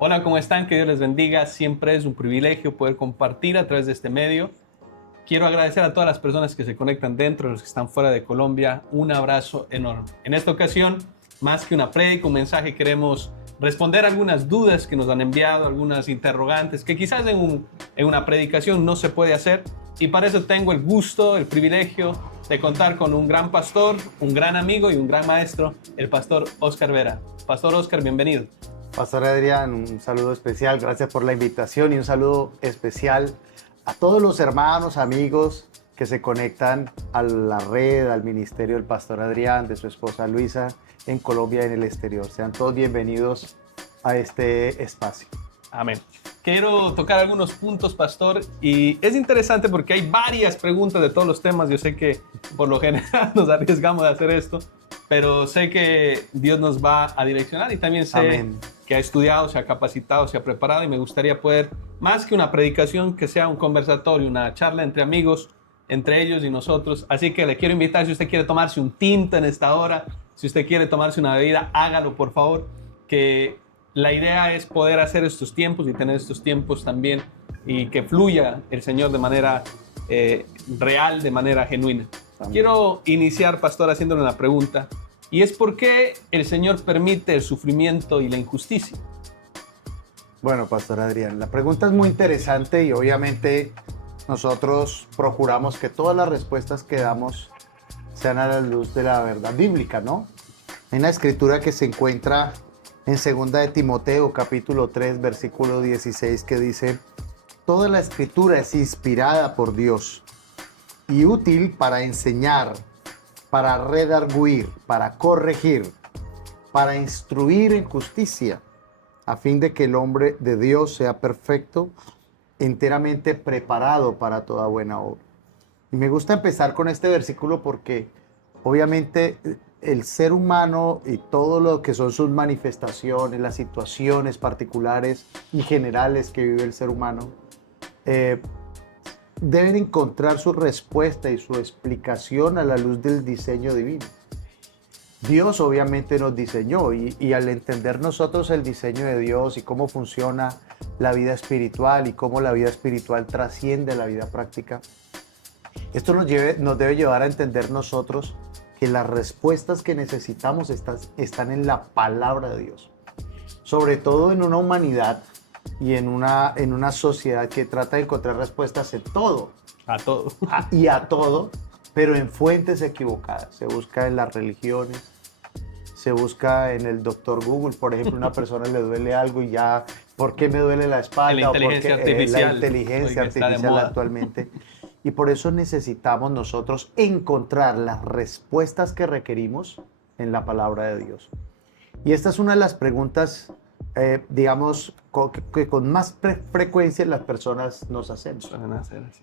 Hola, ¿cómo están? Que Dios les bendiga. Siempre es un privilegio poder compartir a través de este medio. Quiero agradecer a todas las personas que se conectan dentro, los que están fuera de Colombia. Un abrazo enorme. En esta ocasión, más que una prédica, un mensaje, queremos responder algunas dudas que nos han enviado, algunas interrogantes que quizás en una predicación no se puede hacer. Y para eso tengo el gusto, el privilegio de contar con un gran pastor, un gran amigo y un gran maestro, el pastor Oscar Vera. Pastor Oscar, bienvenido. Pastor Adrián, un saludo especial, gracias por la invitación y un saludo especial a todos los hermanos, amigos que se conectan a la red, al ministerio del Pastor Adrián, de su esposa Luisa, en Colombia y en el exterior. Sean todos bienvenidos a este espacio. Amén. Quiero tocar algunos puntos, pastor, y es interesante porque hay varias preguntas de todos los temas. Yo sé que por lo general nos arriesgamos a hacer esto, pero sé que Dios nos va a direccionar y también sé Amén. que ha estudiado, se ha capacitado, se ha preparado y me gustaría poder, más que una predicación, que sea un conversatorio, una charla entre amigos, entre ellos y nosotros. Así que le quiero invitar, si usted quiere tomarse un tinto en esta hora, si usted quiere tomarse una bebida, hágalo por favor, que la idea es poder hacer estos tiempos y tener estos tiempos también y que fluya el Señor de manera real, de manera genuina. Amén. Quiero iniciar, pastor, haciéndole una pregunta, y es ¿por qué el Señor permite el sufrimiento y la injusticia? Bueno, Pastor Adrián, la pregunta es muy interesante y obviamente nosotros procuramos que todas las respuestas que damos sean a la luz de la verdad bíblica, ¿no? Hay una escritura que se encuentra en 2 de Timoteo, capítulo 3, versículo 16, que dice: toda la escritura es inspirada por Dios y útil para enseñar, para redarguir, para corregir, para instruir en justicia, a fin de que el hombre de Dios sea perfecto, enteramente preparado para toda buena obra. Y me gusta empezar con este versículo porque obviamente el ser humano y todo lo que son sus manifestaciones, las situaciones particulares y generales que vive el ser humano, deben encontrar su respuesta y su explicación a la luz del diseño divino. Dios obviamente nos diseñó y al entender nosotros el diseño de Dios y cómo funciona la vida espiritual y cómo la vida espiritual trasciende la vida práctica, esto nos debe llevar a entender nosotros que las respuestas que necesitamos están en la palabra de Dios. Sobre todo en una humanidad y en una sociedad que trata de encontrar respuestas en todo. A todo. Y a todo, pero en fuentes equivocadas. Se busca en las religiones, se busca en el doctor Google. Por ejemplo, a una persona le duele algo y ya, ¿por qué me duele la espalda? La inteligencia artificial. La inteligencia artificial actualmente. Y por eso necesitamos nosotros encontrar las respuestas que requerimos en la palabra de Dios. Y esta es una de las preguntas, digamos, que con más frecuencia las personas nos hacemos.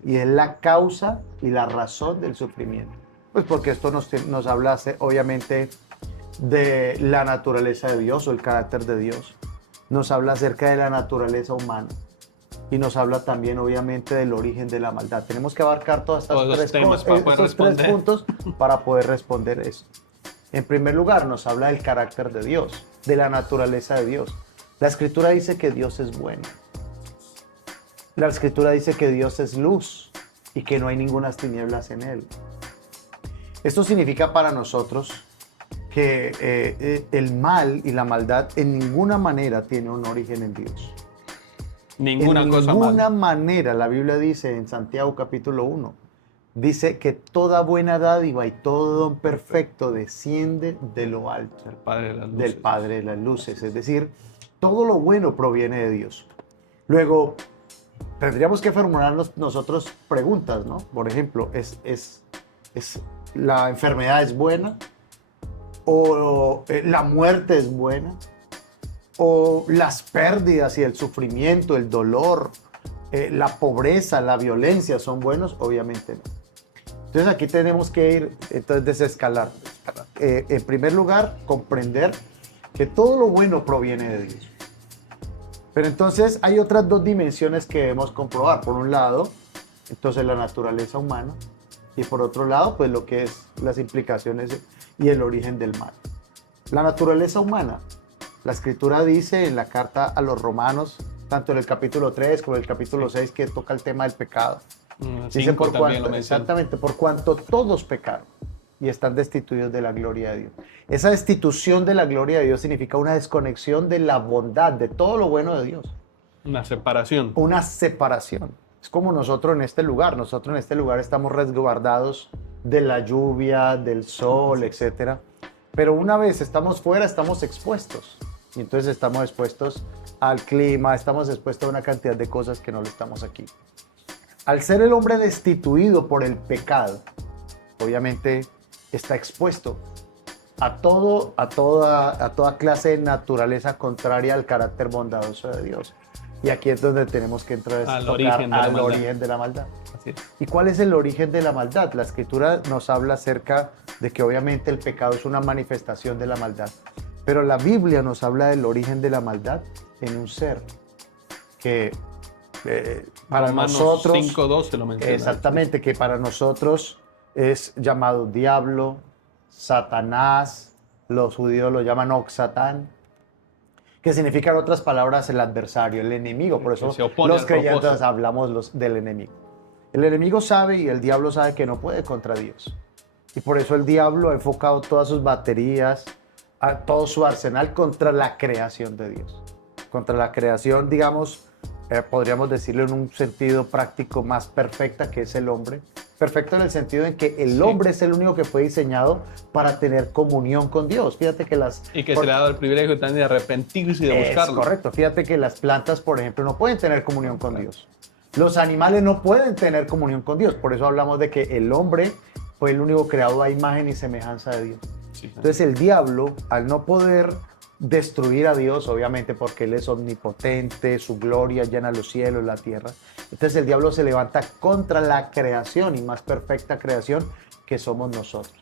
Y es la causa y la razón del sufrimiento. Pues porque esto nos habla obviamente de la naturaleza de Dios o el carácter de Dios. Nos habla acerca de la naturaleza humana. Y nos habla también, obviamente, del origen de la maldad. Tenemos que abarcar estos tres puntos para poder responder esto. En primer lugar, nos habla del carácter de Dios, de la naturaleza de Dios. La Escritura dice que Dios es bueno. La Escritura dice que Dios es luz y que no hay ninguna tinieblas en Él. Esto significa para nosotros que el mal y la maldad en ninguna manera tiene un origen en Dios. Ninguna manera, la Biblia dice en Santiago capítulo 1, dice que toda buena dádiva y todo don perfecto desciende de lo alto, del Padre de las luces. Es decir, todo lo bueno proviene de Dios. Luego, tendríamos que formularnos nosotros preguntas, ¿no? Por ejemplo, ¿la enfermedad es buena? ¿O la muerte es buena? ¿O las pérdidas y el sufrimiento, el dolor, la pobreza, la violencia son buenos? Obviamente no. Entonces aquí tenemos que ir, desescalar. En primer lugar, comprender que todo lo bueno proviene de Dios. Pero entonces hay otras dos dimensiones que debemos comprobar. Por un lado, entonces la naturaleza humana, y por otro lado, pues lo que es las implicaciones y el origen del mal. La naturaleza humana. La Escritura dice en la carta a los Romanos, tanto en el capítulo 3 como en el capítulo 6, que toca el tema del pecado. Dice exactamente, por cuanto todos pecaron y están destituidos de la gloria de Dios. Esa destitución de la gloria de Dios significa una desconexión de la bondad, de todo lo bueno de Dios. Una separación. Una separación. Es como nosotros en este lugar. Nosotros en este lugar estamos resguardados de la lluvia, del sol, etc. Pero una vez estamos fuera, estamos expuestos. Y entonces estamos expuestos al clima, estamos expuestos a una cantidad de cosas que no lo estamos aquí. Al ser el hombre destituido por el pecado, obviamente está expuesto a toda clase de naturaleza contraria al carácter bondadoso de Dios. Y aquí es donde tenemos que entrar al origen de la maldad. Así es. ¿Y cuál es el origen de la maldad? La Escritura nos habla acerca de que obviamente el pecado es una manifestación de la maldad. Pero la Biblia nos habla del origen de la maldad en un ser que para nosotros 5:12 lo menciona. Exactamente, que para nosotros es llamado diablo, Satanás, los judíos lo llaman Oxatán, que significa en otras palabras el adversario, el enemigo. Por eso los creyentes hablamos del enemigo. El enemigo sabe y el diablo sabe que no puede contra Dios. Y por eso el diablo ha enfocado todas sus baterías, a todo su arsenal contra la creación de Dios. Contra la creación, digamos, podríamos decirlo en un sentido práctico más perfecta, que es el hombre. Perfecto en el sentido en que el hombre es el único que fue diseñado para tener comunión con Dios. Fíjate que se le ha dado el privilegio también de arrepentirse y de buscarlo. Es correcto. Fíjate que las plantas, por ejemplo, no pueden tener comunión con Dios. Los animales no pueden tener comunión con Dios. Por eso hablamos de que el hombre fue el único creado a imagen y semejanza de Dios. Sí. Entonces el diablo, al no poder destruir a Dios, obviamente porque Él es omnipotente, su gloria llena los cielos, la tierra. Entonces el diablo se levanta contra la creación y más perfecta creación que somos nosotros.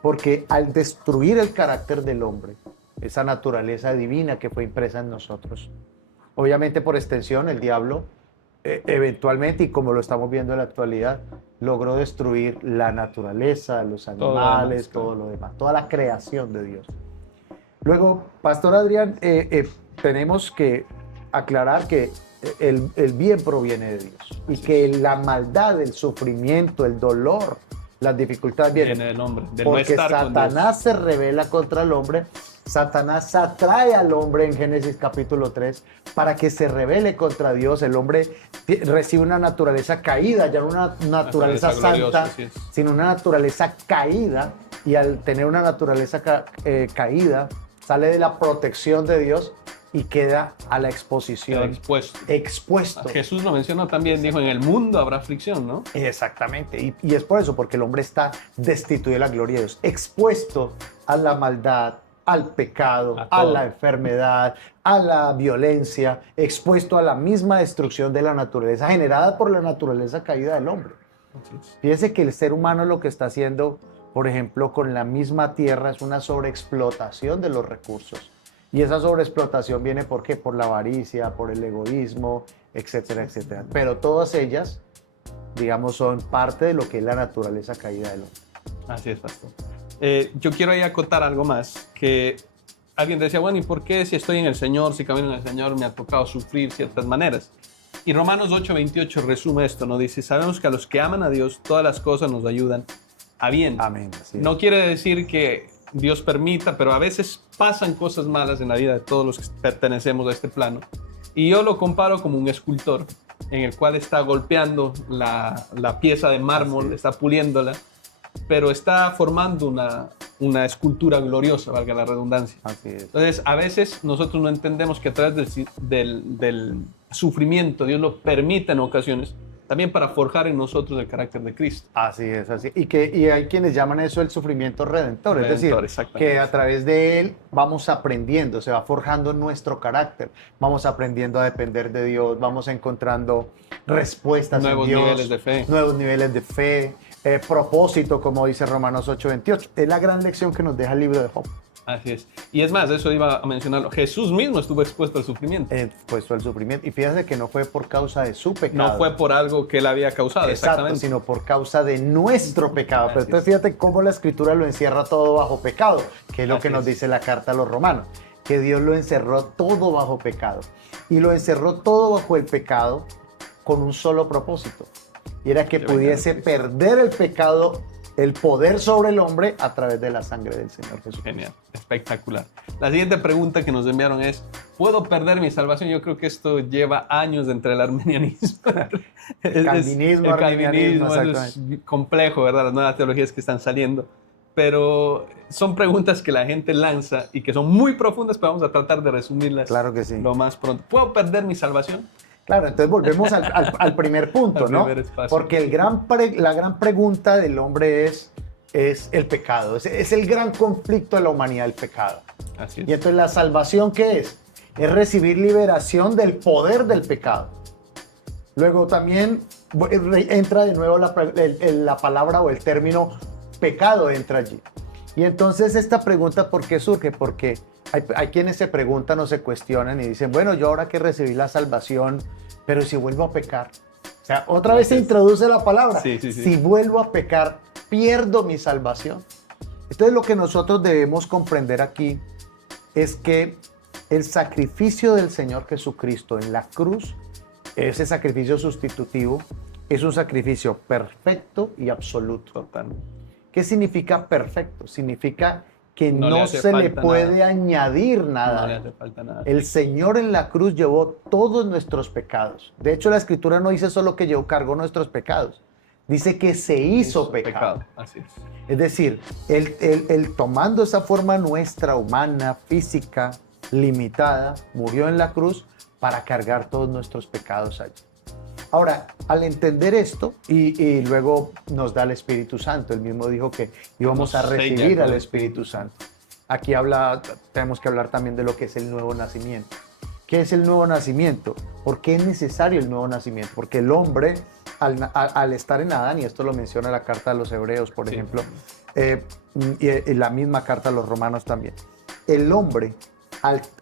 Porque al destruir el carácter del hombre, esa naturaleza divina que fue impresa en nosotros, obviamente por extensión el diablo eventualmente, y como lo estamos viendo en la actualidad, logró destruir la naturaleza, los animales, todo lo demás, toda la creación de Dios. Luego, Pastor Adrián, tenemos que aclarar que el bien proviene de Dios y que la maldad, el sufrimiento, el dolor, las dificultades vienen del hombre, del porque Satanás se revela contra el hombre. Satanás atrae al hombre en Génesis capítulo 3 para que se rebele contra Dios. El hombre recibe una naturaleza caída, ya no una naturaleza santa, gloriosa, sino una naturaleza caída, y al tener una naturaleza caída, sale de la protección de Dios y queda a la exposición. Expuesto. Jesús lo mencionó también, dijo, en el mundo habrá aflicción, ¿no? Exactamente, y es por eso, porque el hombre está destituido de la gloria de Dios, expuesto a la maldad, al pecado, a la enfermedad, a la violencia, expuesto a la misma destrucción de la naturaleza, generada por la naturaleza caída del hombre. Fíjese que el ser humano lo que está haciendo, por ejemplo, con la misma tierra, es una sobreexplotación de los recursos. Y esa sobreexplotación viene ¿por qué? Por la avaricia, por el egoísmo, etcétera, etcétera. Pero todas ellas, digamos, son parte de lo que es la naturaleza caída del hombre. Así es, pastor. Yo quiero ahí acotar algo más, que alguien decía, bueno, ¿y por qué si estoy en el Señor, si camino en el Señor, me ha tocado sufrir ciertas maneras? Y Romanos 8:28 resume esto, ¿no? Dice, sabemos que a los que aman a Dios, todas las cosas nos ayudan a bien. Amén. No quiere decir que Dios permita, pero a veces pasan cosas malas en la vida de todos los que pertenecemos a este plano. Y yo lo comparo como un escultor en el cual está golpeando la pieza de mármol, está puliéndola, pero está formando una escultura gloriosa, valga la redundancia. Así es. Entonces, a veces nosotros no entendemos que a través del sufrimiento, Dios lo permite en ocasiones, también para forjar en nosotros el carácter de Cristo. Así es, así. Y hay quienes llaman eso el sufrimiento redentor, es decir, que a través de él vamos aprendiendo, se va forjando nuestro carácter, vamos aprendiendo a depender de Dios, vamos encontrando respuestas en Dios, nuevos niveles de fe, propósito, como dice Romanos 8:28. Es la gran lección que nos deja el libro de Job. Así es. Y es más, eso iba a mencionarlo. Jesús mismo estuvo expuesto al sufrimiento. Expuesto al sufrimiento. Y fíjate que no fue por causa de su pecado. No fue por algo que él había causado, exactamente. Sino por causa de nuestro pecado. Pero entonces fíjate cómo la Escritura lo encierra todo bajo pecado, que es lo que nos dice la carta a los Romanos. que Dios lo encerró todo bajo pecado. Y lo encerró todo bajo el pecado con un solo propósito. Y era que pudiese perder el pecado, el poder sobre el hombre a través de la sangre del Señor Jesús. Genial, espectacular. La siguiente pregunta que nos enviaron es, ¿puedo perder mi salvación? Yo creo que esto lleva años entre el arminianismo. El calvinismo, arminianismo, es complejo, ¿verdad? Las nuevas teologías que están saliendo. Pero son preguntas que la gente lanza y que son muy profundas, pero vamos a tratar de resumirlas lo más pronto. ¿Puedo perder mi salvación? Claro, entonces volvemos al primer punto, ¿no? Porque la gran pregunta del hombre es el pecado. Es el gran conflicto de la humanidad, el pecado. Así es. Y entonces la salvación, ¿qué es? Es recibir liberación del poder del pecado. Luego también entra de nuevo la palabra o el término pecado entra allí. Y entonces esta pregunta, ¿por qué surge? Porque hay quienes se preguntan o se cuestionan y dicen, bueno, yo ahora que recibí la salvación, pero si vuelvo a pecar. O sea, otra vez se introduce la palabra. Sí. Si vuelvo a pecar, pierdo mi salvación. Entonces lo que nosotros debemos comprender aquí es que el sacrificio del Señor Jesucristo en la cruz, ese sacrificio sustitutivo, es un sacrificio perfecto y absoluto. Totalmente. ¿Qué significa perfecto? Significa que no se le puede añadir nada. No le hace falta nada. El Señor en la cruz llevó todos nuestros pecados. De hecho, la Escritura no dice solo que cargó nuestros pecados. Dice que se hizo pecado. Así es. Es decir, él tomando esa forma nuestra, humana, física, limitada, murió en la cruz para cargar todos nuestros pecados allí. Ahora, al entender esto, y luego nos da el Espíritu Santo, él mismo dijo que íbamos a recibir al Espíritu Santo. Aquí tenemos que hablar también de lo que es el nuevo nacimiento. ¿Qué es el nuevo nacimiento? ¿Por qué es necesario el nuevo nacimiento? Porque el hombre, al estar en Adán, y esto lo menciona la carta a los Hebreos, por ejemplo, y la misma carta a los Romanos también, el hombre,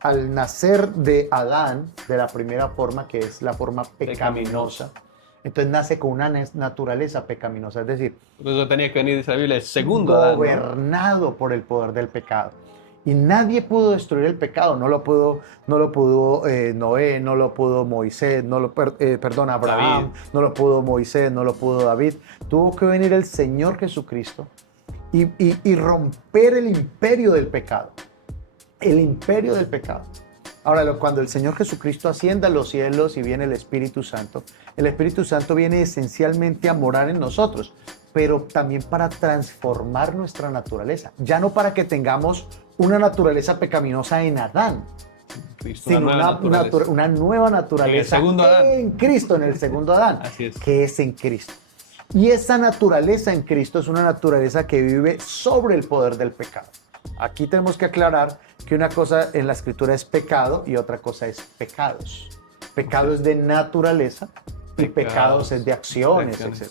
al nacer de Adán, de la primera forma, que es la forma pecaminosa, entonces nace con una naturaleza pecaminosa, es decir, por eso tenía que venir, dice la Biblia, el segundo Adán, gobernado por el poder del pecado. Y nadie pudo destruir el pecado, no lo pudo Noé, no lo pudo Moisés, Abraham, David. no lo pudo Moisés, no lo pudo David. Tuvo que venir el Señor Jesucristo y romper el imperio del pecado. El imperio del pecado. Ahora, cuando el Señor Jesucristo ascienda a los cielos y viene el Espíritu Santo viene esencialmente a morar en nosotros, pero también para transformar nuestra naturaleza. Ya no para que tengamos una naturaleza pecaminosa en Adán, sino una nueva naturaleza en Cristo, en el segundo Adán, que es en Cristo. Y esa naturaleza en Cristo es una naturaleza que vive sobre el poder del pecado. Aquí tenemos que aclarar que una cosa en la Escritura es pecado y otra cosa es pecados. Pecado es de naturaleza y pecados es de acciones, etc.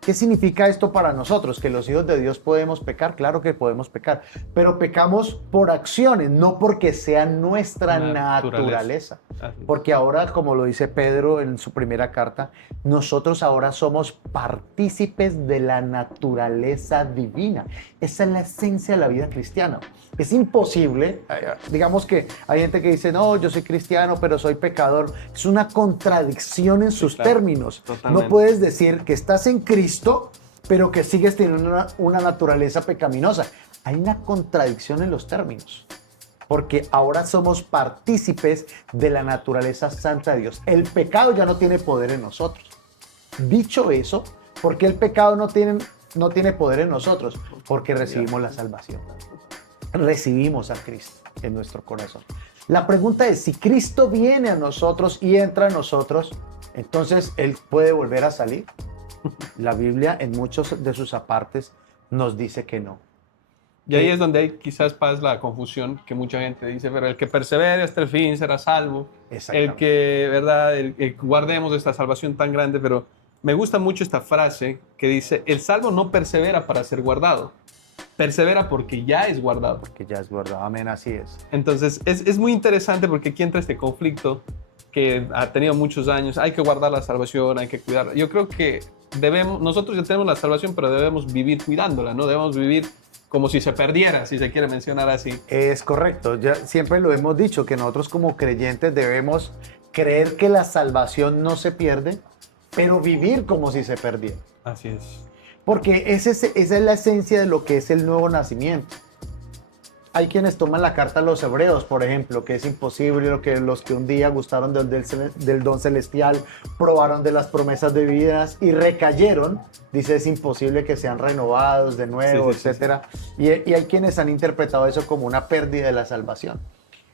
¿Qué significa esto para nosotros? ¿Que los hijos de Dios podemos pecar? Claro que podemos pecar, pero pecamos por acciones, no porque sea nuestra naturaleza. Porque ahora, como lo dice Pedro en su primera carta, nosotros ahora somos partícipes de la naturaleza divina. Esa es la esencia de la vida cristiana. Es imposible, digamos que hay gente que dice, no, yo soy cristiano, pero soy pecador. Es una contradicción en sus términos. Totalmente. No puedes decir que estás en Cristo, pero que sigues teniendo una naturaleza pecaminosa. Hay una contradicción en los términos, porque ahora somos partícipes de la naturaleza santa de Dios. El pecado ya no tiene poder en nosotros. Dicho eso, ¿por qué el pecado no tiene poder en nosotros? Porque recibimos la salvación. Recibimos a Cristo en nuestro corazón. La pregunta es, si Cristo viene a nosotros y entra a nosotros, entonces Él puede volver a salir. La Biblia en muchos de sus apartes nos dice que no. Y ahí es donde quizás pasa la confusión, que mucha gente dice, pero el que persevere hasta el fin será salvo. El que, ¿verdad? El guardemos esta salvación tan grande, pero me gusta mucho esta frase que dice, el salvo no persevera para ser guardado, persevera porque ya es guardado. Porque ya es guardado, amén, así es. Entonces es muy interesante porque aquí entra este conflicto que ha tenido muchos años, hay que guardar la salvación, hay que cuidarla. Yo creo que nosotros ya tenemos la salvación, pero debemos vivir cuidándola, ¿no? Debemos vivir como si se perdiera, si se quiere mencionar así. Es correcto, ya siempre lo hemos dicho, que nosotros como creyentes debemos creer que la salvación no se pierde, pero vivir como si se perdiera. Así es. Porque esa es la esencia de lo que es el nuevo nacimiento. Hay quienes toman la carta a los hebreos, por ejemplo, que es imposible, los que un día gustaron del don celestial, probaron de las promesas de vidas y recayeron. Dice, es imposible que sean renovados de nuevo, etcétera. Y hay quienes han interpretado eso como una pérdida de la salvación.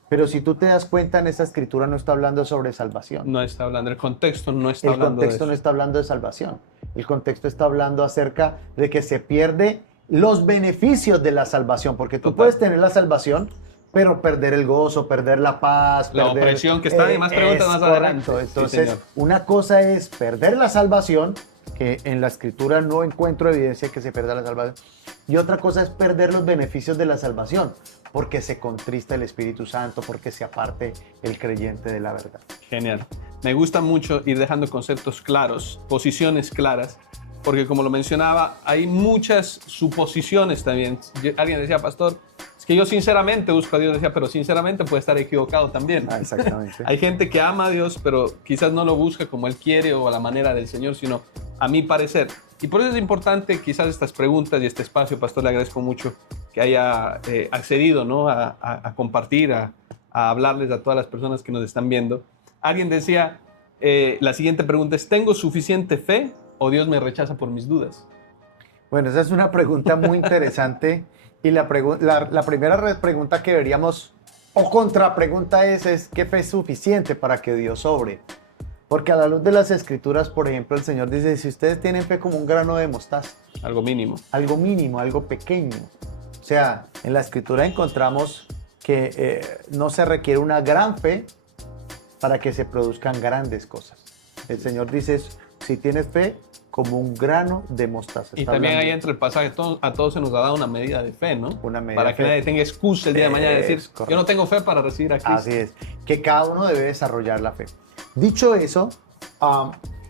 Pero si tú te das cuenta, en esta escritura no está hablando sobre salvación. No está hablando, el contexto no está hablando de eso. El contexto no está hablando de salvación. El contexto está hablando acerca de que se pierde los beneficios de la salvación, porque tú puedes tener la salvación, pero perder el gozo, perder la paz, la perder, opresión que está, y más preguntas más adelante. Entonces, una cosa es perder la salvación, que en la escritura no encuentro evidencia que se pierda la salvación, y otra cosa es perder los beneficios de la salvación, porque se contrista el Espíritu Santo, porque se aparte el creyente de la verdad. Genial. Me gusta mucho ir dejando conceptos claros, posiciones claras, porque como lo mencionaba, hay muchas suposiciones también. Alguien decía, pastor, es que yo sinceramente busco a Dios, decía, pero sinceramente puede estar equivocado también. Exactamente. Hay gente que ama a Dios, pero quizás no lo busca como Él quiere o a la manera del Señor, sino a mi parecer. Y por eso es importante quizás estas preguntas y este espacio, pastor, le agradezco mucho que haya accedido, ¿no? a compartir, a hablarles a todas las personas que nos están viendo. Alguien decía, la siguiente pregunta es, ¿tengo suficiente fe o Dios me rechaza por mis dudas? Bueno, esa es una pregunta muy interesante y la primera pregunta que deberíamos, o contrapregunta es ¿qué fe es suficiente para que Dios obre? Porque a la luz de las Escrituras, por ejemplo, el Señor dice, si ustedes tienen fe como un grano de mostaza. Algo mínimo. Algo mínimo, algo pequeño. O sea, en la Escritura encontramos que no se requiere una gran fe para que se produzcan grandes cosas. El Señor dice, si tienes fe, como un grano de mostaza. Y también ahí entre el pasaje, a todos se nos ha dado una medida de fe, ¿no? Una medida para de que fe. nadie tenga excusa el día de mañana de decir, correcto. yo no tengo fe para recibir a Cristo. Así es, que cada uno debe desarrollar la fe. Dicho eso,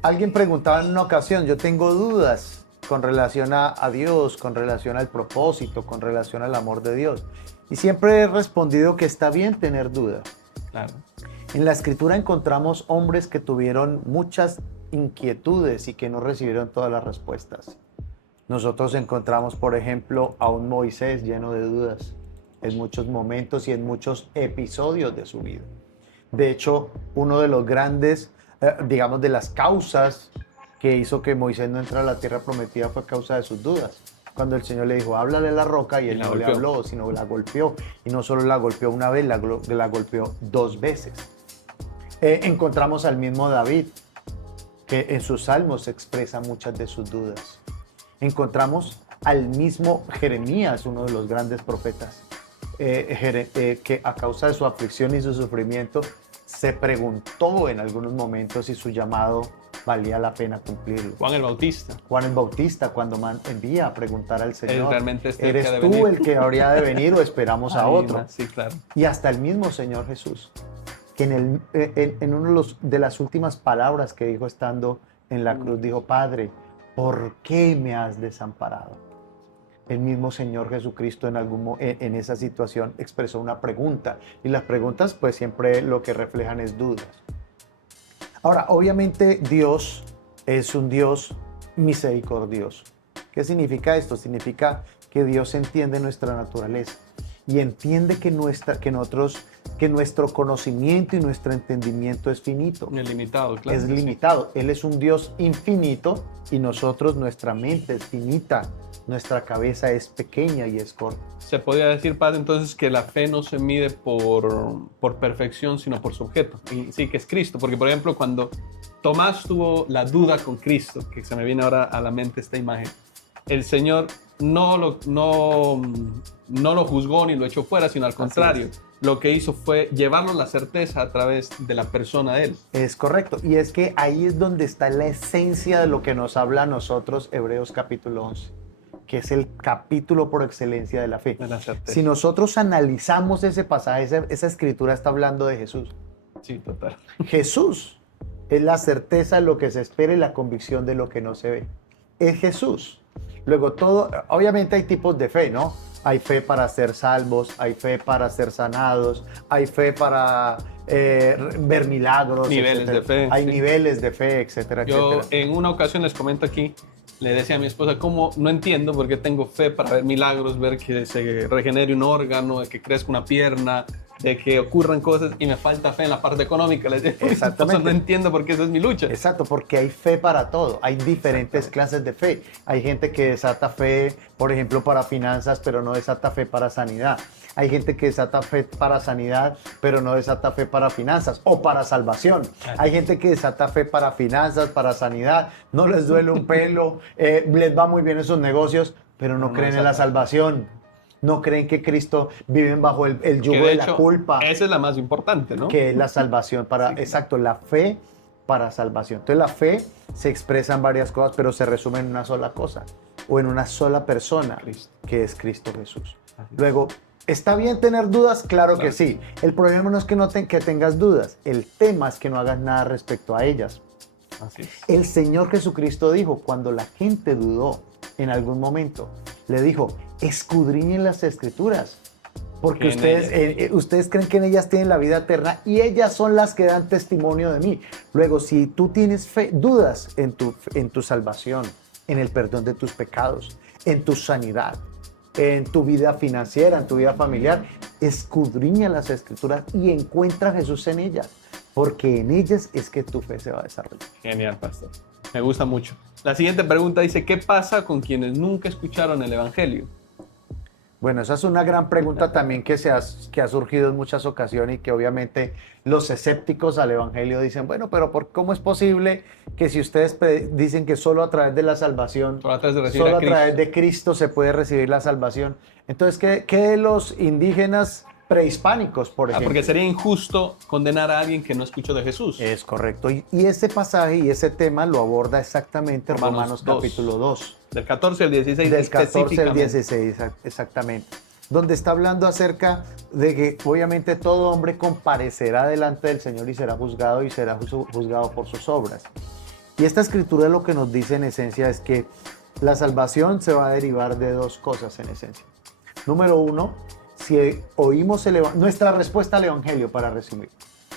alguien preguntaba en una ocasión, yo tengo dudas con relación a Dios, con relación al propósito, con relación al amor de Dios. Y siempre he respondido que está bien tener dudas. Claro. En la Escritura encontramos hombres que tuvieron muchas inquietudes y que no recibieron todas las respuestas. Nosotros encontramos, por ejemplo, a un Moisés lleno de dudas en muchos momentos y en muchos episodios de su vida. De hecho, uno de los grandes, digamos, de las causas que hizo que Moisés no entrara a la tierra prometida fue a causa de sus dudas. Cuando el Señor le dijo, háblale a la roca, y él no le habló, sino la golpeó. Y no solo la golpeó una vez, la golpeó 2 veces. Encontramos al mismo David, que en sus salmos expresa muchas de sus dudas. Encontramos al mismo Jeremías, uno de los grandes profetas, que a causa de su aflicción y su sufrimiento se preguntó en algunos momentos si su llamado valía la pena cumplirlo. Juan el Bautista. Juan el Bautista, cuando envía a preguntar al Señor, ¿realmente ¿eres tú el que habría de venir o esperamos a otro? Sí, claro. Y hasta el mismo Señor Jesús, que en una de las últimas palabras que dijo estando en la cruz, dijo, Padre, ¿por qué me has desamparado? El mismo Señor Jesucristo en esa situación expresó una pregunta, y las preguntas pues siempre lo que reflejan es dudas. Ahora, obviamente Dios es un Dios misericordioso. ¿Qué significa esto? Significa que Dios entiende nuestra naturaleza y entiende que nuestro conocimiento y nuestro entendimiento es finito. Es limitado, claro. Es limitado. Él es un Dios infinito y nosotros, nuestra mente es finita. Nuestra cabeza es pequeña y es corta. Se podría decir, padre, entonces que la fe no se mide por perfección, sino por su objeto. Y sí, que es Cristo. Porque, por ejemplo, cuando Tomás tuvo la duda con Cristo, que se me viene ahora a la mente esta imagen, el Señor no lo juzgó ni lo echó fuera, sino al contrario. Lo que hizo fue llevarnos la certeza a través de la persona de Él. Es correcto. Y es que ahí es donde está la esencia de lo que nos habla a nosotros Hebreos capítulo 11. Que es el capítulo por excelencia de la fe. Si nosotros analizamos ese pasaje, esa escritura está hablando de Jesús. Sí, total. Jesús es la certeza de lo que se espera y la convicción de lo que no se ve. Es Jesús. Luego obviamente hay tipos de fe, ¿no? Hay fe para ser salvos, hay fe para ser sanados, hay fe para ver milagros, Niveles etcétera. de fe, Hay sí. niveles de fe, etcétera, Yo etcétera. en una ocasión les comento aquí, le decía a mi esposa, ¿cómo no entiendo por qué tengo fe para ver milagros, ver que se regenere un órgano, de que crezca una pierna, de que ocurran cosas y me falta fe en la parte económica? Les decía a mi esposa, Exactamente. no entiendo por qué esa es mi lucha. Exacto, porque hay fe para todo, hay diferentes clases de fe. Hay gente que desata fe, por ejemplo, para finanzas, pero no desata fe para sanidad. Hay gente que desata fe para sanidad, pero no desata fe para finanzas o para salvación. Hay gente que desata fe para finanzas, para sanidad, no les duele un pelo, les va muy bien en sus negocios, pero no creen en la salvación. No creen que Cristo viven bajo el yugo de la culpa, esa es la más importante, ¿no? que es la salvación para, Sí. exacto, la fe para salvación. Entonces la fe se expresa en varias cosas, pero se resume en una sola cosa o en una sola persona, Cristo. que es Cristo Jesús. Luego, ¿está bien tener dudas? Claro que sí. El problema no es que, que tengas dudas, el tema es que no hagas nada respecto a ellas. Así es. El Señor Jesucristo dijo, cuando la gente dudó en algún momento, le dijo, escudriñen las Escrituras, porque ustedes creen que en ellas tienen la vida eterna y ellas son las que dan testimonio de mí. Luego, si tú tienes fe, dudas en tu salvación, en el perdón de tus pecados, en tu sanidad, en tu vida financiera, en tu vida familiar, escudriña las Escrituras y encuentra a Jesús en ellas, porque en ellas es que tu fe se va a desarrollar. Genial, pastor. Me gusta mucho. La siguiente pregunta dice, ¿qué pasa con quienes nunca escucharon el Evangelio? Bueno, esa es una gran pregunta también que ha surgido en muchas ocasiones y que obviamente los escépticos al Evangelio dicen, bueno, pero ¿cómo es posible que si ustedes dicen que solo a través de la salvación, Solo a través de recibir solo a a través Cristo. de Cristo se puede recibir la salvación? Entonces, ¿qué de los indígenas prehispánicos, por ejemplo? Porque sería injusto condenar a alguien que no escuchó de Jesús. Es correcto. Y ese pasaje y ese tema lo aborda exactamente Romanos 2. capítulo 2. Del 14 al 16 Del 14 al específicamente. 16, exactamente. Donde está hablando acerca de que obviamente todo hombre comparecerá delante del Señor y será juzgado juzgado por sus obras. Y esta escritura lo que nos dice en esencia es que la salvación se va a derivar de dos cosas en esencia. Número uno, si oímos nuestra respuesta al Evangelio, para resumir.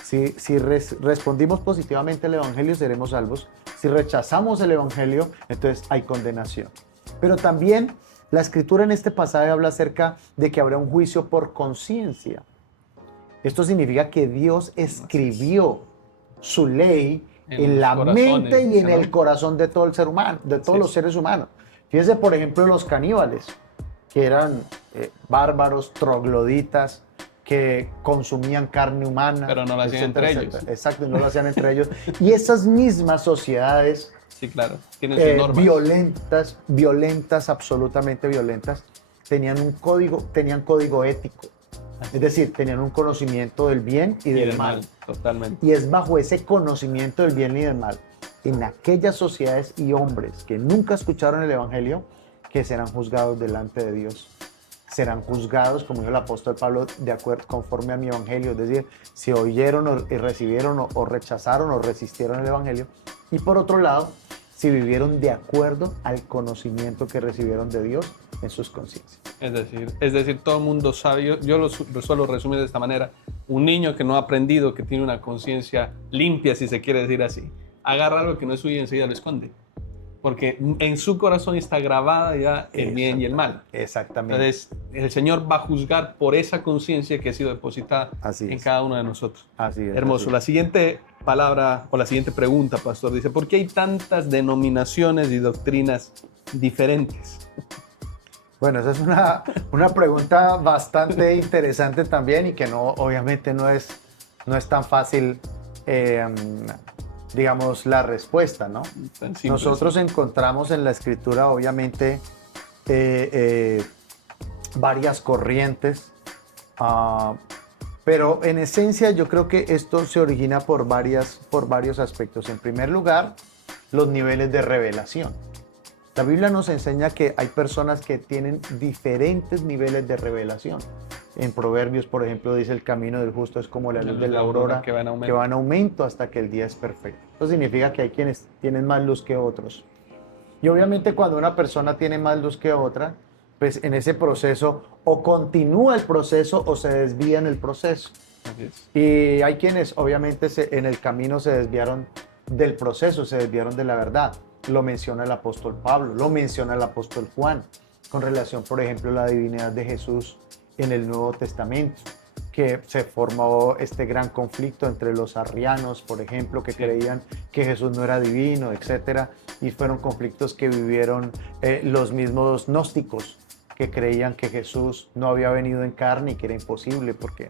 Si respondimos positivamente al Evangelio, seremos salvos. Si rechazamos el Evangelio, entonces hay condenación. Pero también la Escritura en este pasaje habla acerca de que habrá un juicio por conciencia. Esto significa que Dios escribió su ley en la mente y en el corazón de todo el ser humano, de todos los seres humanos. Fíjense, por ejemplo, los caníbales, que eran bárbaros, trogloditas, que consumían carne humana. Pero no lo hacían entre ellos. Exacto, no lo hacían entre ellos. Y esas mismas sociedades, sí, claro, tienen sus normas. violentas, absolutamente violentas, tenían código ético. Es decir, tenían un conocimiento del bien y del mal. Totalmente. Y es bajo ese conocimiento del bien y del mal, en aquellas sociedades y hombres que nunca escucharon el Evangelio, que serán juzgados delante de Dios. Serán juzgados, como dijo el apóstol Pablo, de acuerdo, conforme a mi Evangelio. Es decir, si oyeron y recibieron o rechazaron o resistieron el Evangelio. Y por otro lado, si vivieron de acuerdo al conocimiento que recibieron de Dios en sus conciencias. Es decir, todo el mundo sabe, yo lo suelo resumir de esta manera, un niño que no ha aprendido, que tiene una conciencia limpia, si se quiere decir así, agarra algo que no es suyo y enseguida lo esconde. Porque en su corazón está grabada ya el bien y el mal. Exactamente. Entonces, el Señor va a juzgar por esa conciencia que ha sido depositada en cada uno de nosotros. Así es. Hermoso. La siguiente palabra o la siguiente pregunta, pastor, dice, ¿por qué hay tantas denominaciones y doctrinas diferentes? Bueno, esa es una pregunta bastante interesante también y que obviamente no es tan fácil, digamos, la respuesta, ¿no? Nosotros encontramos en la Escritura, obviamente, varias corrientes, pero en esencia yo creo que esto se origina por varios aspectos. En primer lugar, los niveles de revelación. La Biblia nos enseña que hay personas que tienen diferentes niveles de revelación. En Proverbios, por ejemplo, dice: el camino del justo es como la luz de la aurora, que va en aumento hasta que el día es perfecto. Eso significa que hay quienes tienen más luz que otros. Y obviamente cuando una persona tiene más luz que otra, pues en ese proceso o continúa el proceso o se desvía en el proceso. Así es. Y hay quienes obviamente en el camino se desviaron del proceso, se desviaron de la verdad. Lo menciona el apóstol Pablo, lo menciona el apóstol Juan, con relación, por ejemplo, a la divinidad de Jesús en el Nuevo Testamento, que se formó este gran conflicto entre los arrianos, por ejemplo, que creían que Jesús no era divino, etcétera, y fueron conflictos que vivieron los mismos gnósticos, que creían que Jesús no había venido en carne y que era imposible, porque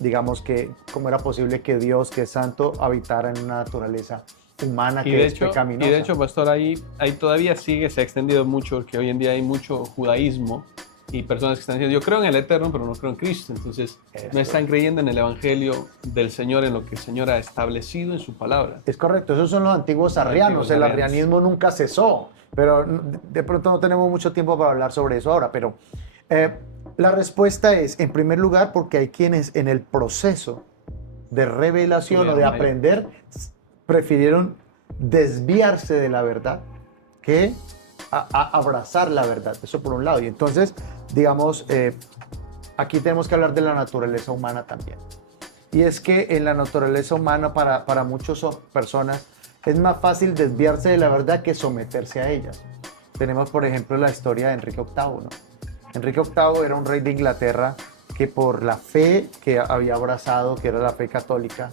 digamos que cómo era posible que Dios, que es santo, habitara en una naturaleza humana que es pecaminosa. Y de hecho, pastor, ahí todavía se ha extendido mucho, porque hoy en día hay mucho judaísmo y personas que están diciendo, yo creo en el Eterno, pero no creo en Cristo. Entonces, no están creyendo en el Evangelio del Señor, en lo que el Señor ha establecido en su palabra. Es correcto, esos son los antiguos arrianos. El arrianismo nunca cesó, pero de pronto no tenemos mucho tiempo para hablar sobre eso ahora. Pero la respuesta es, en primer lugar, porque hay quienes en el proceso de revelación o de aprender prefirieron desviarse de la verdad que abrazar la verdad. Eso por un lado. Y entonces, digamos, aquí tenemos que hablar de la naturaleza humana también. Y es que en la naturaleza humana para muchas personas es más fácil desviarse de la verdad que someterse a ellas. Tenemos, por ejemplo, la historia de Enrique VIII, ¿no? Enrique VIII era un rey de Inglaterra que por la fe que había abrazado, que era la fe católica,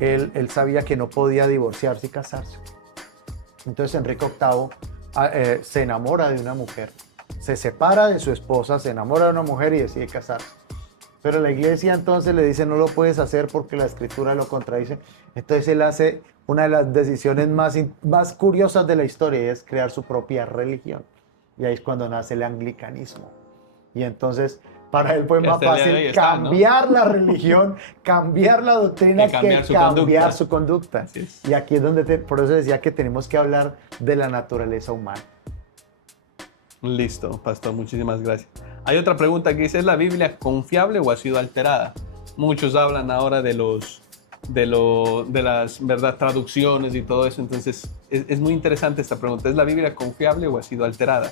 él sabía que no podía divorciarse y casarse. Entonces Enrique VIII se enamora de una mujer, se separa de su esposa, se enamora de una mujer y decide casarse. Pero la iglesia entonces le dice, no lo puedes hacer porque la escritura lo contradice. Entonces él hace una de las decisiones más curiosas de la historia, y es crear su propia religión. Y ahí es cuando nace el anglicanismo. Y entonces para él fue más fácil cambiar la religión, cambiar la doctrina que cambiar su conducta. Y aquí es donde, por eso decía que tenemos que hablar de la naturaleza humana. Listo, pastor, muchísimas gracias. Hay otra pregunta que dice, ¿es la Biblia confiable o ha sido alterada? Muchos hablan ahora de las traducciones y todo eso, entonces es muy interesante esta pregunta. ¿Es la Biblia confiable o ha sido alterada?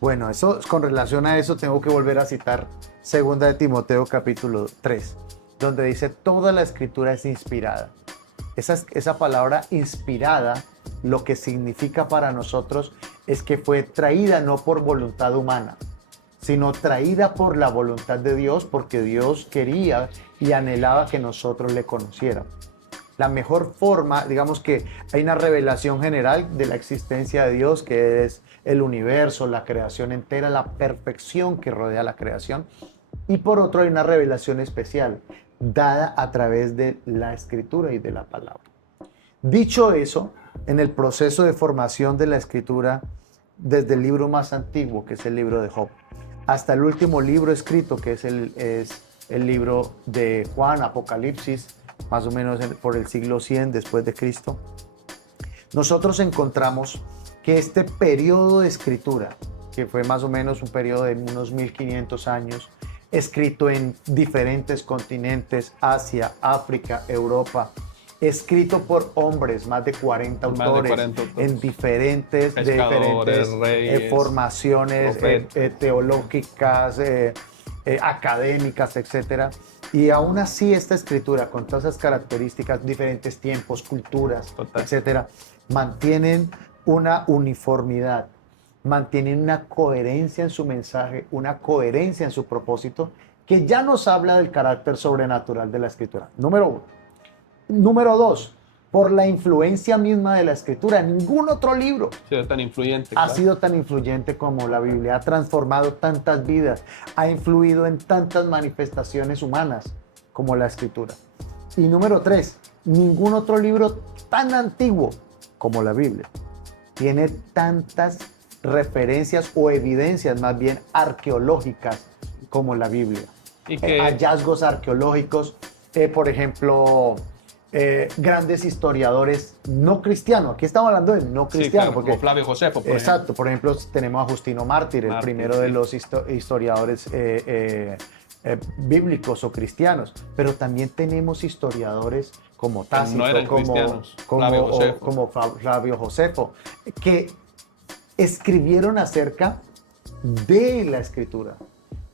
Bueno, con relación a eso tengo que volver a citar 2 de Timoteo capítulo 3, donde dice, toda la escritura es inspirada. Esa palabra inspirada, lo que significa para nosotros es que fue traída no por voluntad humana, sino traída por la voluntad de Dios, porque Dios quería y anhelaba que nosotros le conociéramos. La mejor forma, digamos que hay una revelación general de la existencia de Dios, que es el universo, la creación entera, la perfección que rodea la creación. Y por otro hay una revelación especial, dada a través de la escritura y de la palabra. Dicho eso, en el proceso de formación de la escritura, desde el libro más antiguo, que es el libro de Job, hasta el último libro escrito, que es el libro de Juan, Apocalipsis, más o menos por el siglo 100 después de Cristo, nosotros encontramos que este periodo de escritura, que fue más o menos un periodo de unos 1500 años, escrito en diferentes continentes, Asia, África, Europa, escrito por hombres, más de 40 autores, en diferentes reyes, formaciones teológicas, académicas, etcétera. Y aún así esta escritura, con todas esas características, diferentes tiempos, culturas, etcétera, mantienen una uniformidad, mantienen una coherencia en su mensaje, una coherencia en su propósito, que ya nos habla del carácter sobrenatural de la escritura. Número 1. Número 2, por la influencia misma de la escritura. Ningún otro libro ha sido tan influyente como la Biblia. Ha transformado tantas vidas, ha influido en tantas manifestaciones humanas como la escritura. Y número 3, ningún otro libro tan antiguo como la Biblia tiene tantas referencias o evidencias más bien arqueológicas como la Biblia. ¿Y hallazgos arqueológicos, por ejemplo, grandes historiadores no cristianos? Aquí estamos hablando de no cristianos. Sí, claro, porque, como Flavio Josefo, por exacto, ejemplo. Por ejemplo, tenemos a Justino Mártir, el primero de los historiadores bíblicos o cristianos, pero también tenemos historiadores como Tácito, como Flavio Josefo, que escribieron acerca de la Escritura.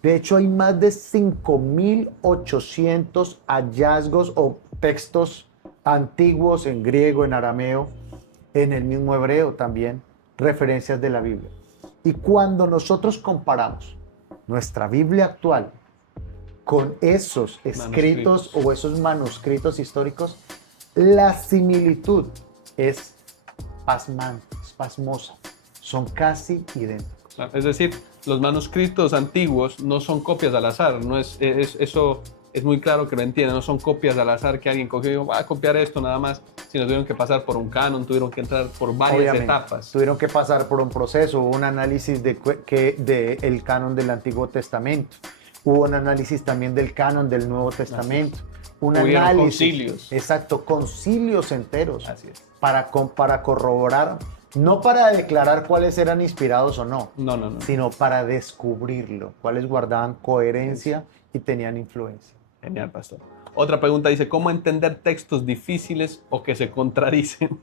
De hecho, hay más de 5.800 hallazgos o textos antiguos en griego, en arameo, en el mismo hebreo también, referencias de la Biblia. Y cuando nosotros comparamos nuestra Biblia actual con esos escritos o esos manuscritos históricos, la similitud es pasmante, es pasmosa. Son casi idénticos. Es decir, los manuscritos antiguos no son copias al azar, eso es muy claro que lo entienden, no son copias al azar que alguien cogió y dijo, va a copiar esto nada más, sino tuvieron que pasar por un canon, tuvieron que entrar por varias etapas. Tuvieron que pasar por un proceso, hubo un análisis del canon del Antiguo Testamento, hubo un análisis también del canon del Nuevo Testamento, un análisis, concilios. Exacto, concilios enteros. Así es. Para corroborar, no para declarar cuáles eran inspirados o no, sino para descubrirlo, cuáles guardaban coherencia y tenían influencia. Genial, pastor. Otra pregunta dice, ¿cómo entender textos difíciles o que se contradicen?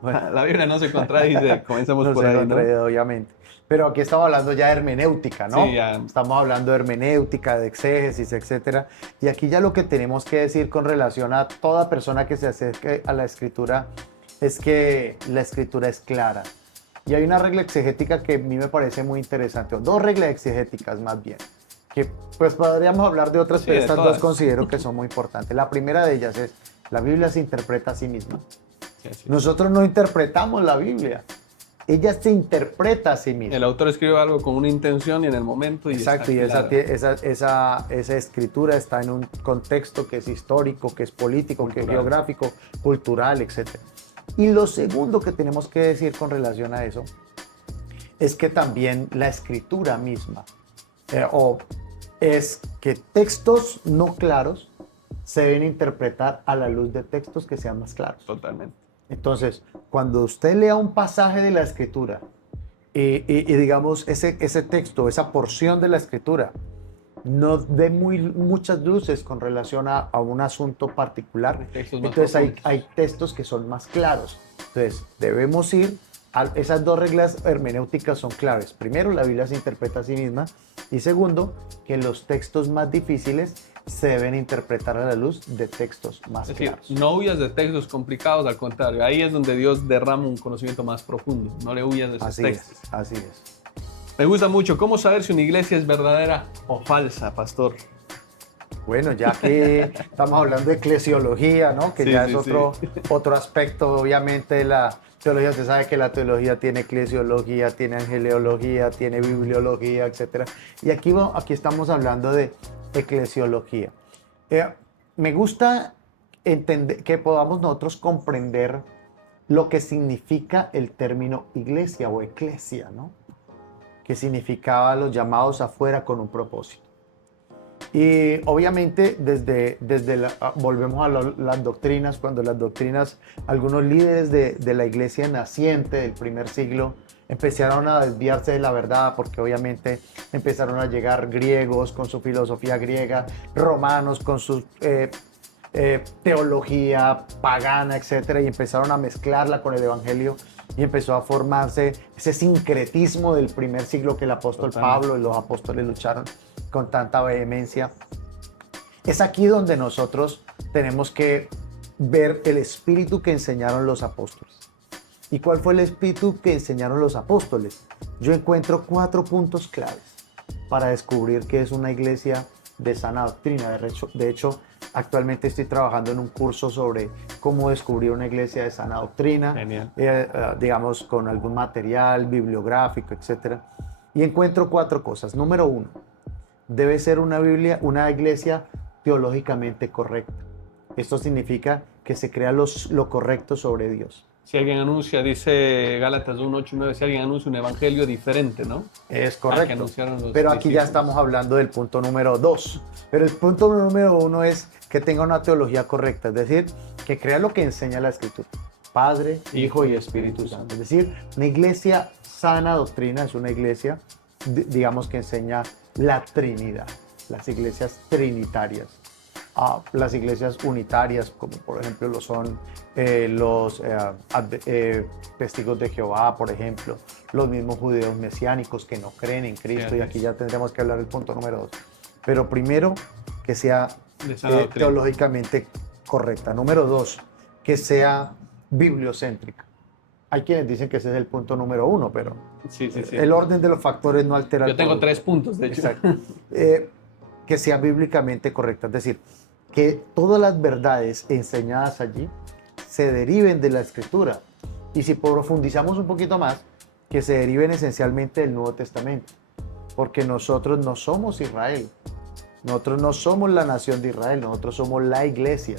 Bueno, la Biblia no se contradice, comencemos por ahí, ¿no? Obviamente. Pero aquí estamos hablando ya de hermenéutica, ¿no? Sí, ya. Estamos hablando de hermenéutica, de exégesis, etc. Y aquí ya lo que tenemos que decir con relación a toda persona que se acerque a la Escritura es que la Escritura es clara. Y hay una regla exegética que a mí me parece muy interesante, o dos reglas exegéticas más bien, que pues podríamos hablar de otras, pero estas dos considero que son muy importantes. La primera de ellas es, la Biblia se interpreta a sí misma. Sí. Nosotros no interpretamos la Biblia, ella se interpreta a sí misma. El autor escribe algo con una intención y en el momento. Y exacto, y esa escritura está en un contexto que es histórico, que es político, que es geográfico, cultural, etc. Y lo segundo que tenemos que decir con relación a eso es que también la escritura misma, es que textos no claros se deben interpretar a la luz de textos que sean más claros. Totalmente. Entonces, cuando usted lea un pasaje de la Escritura y digamos ese texto, esa porción de la Escritura, no dé muchas luces con relación a un asunto particular, entonces hay textos que son más claros. Entonces, debemos ir a esas dos reglas hermenéuticas son claves. Primero, la Biblia se interpreta a sí misma. Y segundo, que los textos más difíciles se deben interpretar a la luz de textos más claros. Es decir, no huyas de textos complicados, al contrario. Ahí es donde Dios derrama un conocimiento más profundo. No le huyas de esos textos. Así es. Me gusta mucho. ¿Cómo saber si una iglesia es verdadera o falsa, pastor? Bueno, ya que estamos hablando de eclesiología, ¿no? Que ya es otro aspecto, obviamente, de la teología. Usted sabe que la teología tiene eclesiología, tiene angeleología, tiene bibliología, etc. Y aquí estamos hablando de eclesiología. Me gusta entender que podamos nosotros comprender lo que significa el término iglesia o eclesia, ¿no? Que significaba los llamados afuera con un propósito. Y obviamente volvemos a las doctrinas, cuando las doctrinas, algunos líderes de la iglesia naciente del primer siglo empezaron a desviarse de la verdad, porque obviamente empezaron a llegar griegos con su filosofía griega, romanos con su teología pagana, etc. Y empezaron a mezclarla con el evangelio y empezó a formarse ese sincretismo del primer siglo que el apóstol Pablo y los apóstoles lucharon con tanta vehemencia. Es aquí donde nosotros tenemos que ver el espíritu que enseñaron los apóstoles. ¿Y cuál fue el espíritu que enseñaron los apóstoles? Yo encuentro 4 puntos claves para descubrir que es una iglesia de sana doctrina. De hecho, actualmente estoy trabajando en un curso sobre cómo descubrir una iglesia de sana doctrina, digamos con algún material bibliográfico, etc. Y encuentro 4 cosas. Número 1, debe ser una iglesia teológicamente correcta. Esto significa que se crea lo correcto sobre Dios. Si alguien anuncia, dice Gálatas 1, 8, 9, si alguien anuncia un evangelio diferente, ¿no? Es correcto. Pero aquí ya estamos hablando del punto número 2. Pero el punto número 1 es que tenga una teología correcta, es decir, que crea lo que enseña la Escritura. Padre, Hijo y Espíritu Santo. Es decir, una iglesia sana doctrina es una iglesia, digamos, que enseña la Trinidad, las iglesias trinitarias. Las iglesias unitarias, como por ejemplo lo son los testigos de Jehová, por ejemplo, los mismos judíos mesiánicos que no creen en Cristo, Sí, y aquí ya tendremos que hablar del punto número 2. Pero primero, que sea De sana doctrina. teológicamente correcta. Número 2, que sea bibliocéntrica. Hay quienes dicen que ese es el punto número 1, pero Sí. el orden de los factores no altera Yo el tengo producto. 3 puntos, de hecho. Exacto. Que sea bíblicamente correcta, es decir, que todas las verdades enseñadas allí se deriven de la Escritura. Y si profundizamos un poquito más, que se deriven esencialmente del Nuevo Testamento. Porque nosotros no somos Israel. Nosotros no somos la nación de Israel, nosotros somos la iglesia.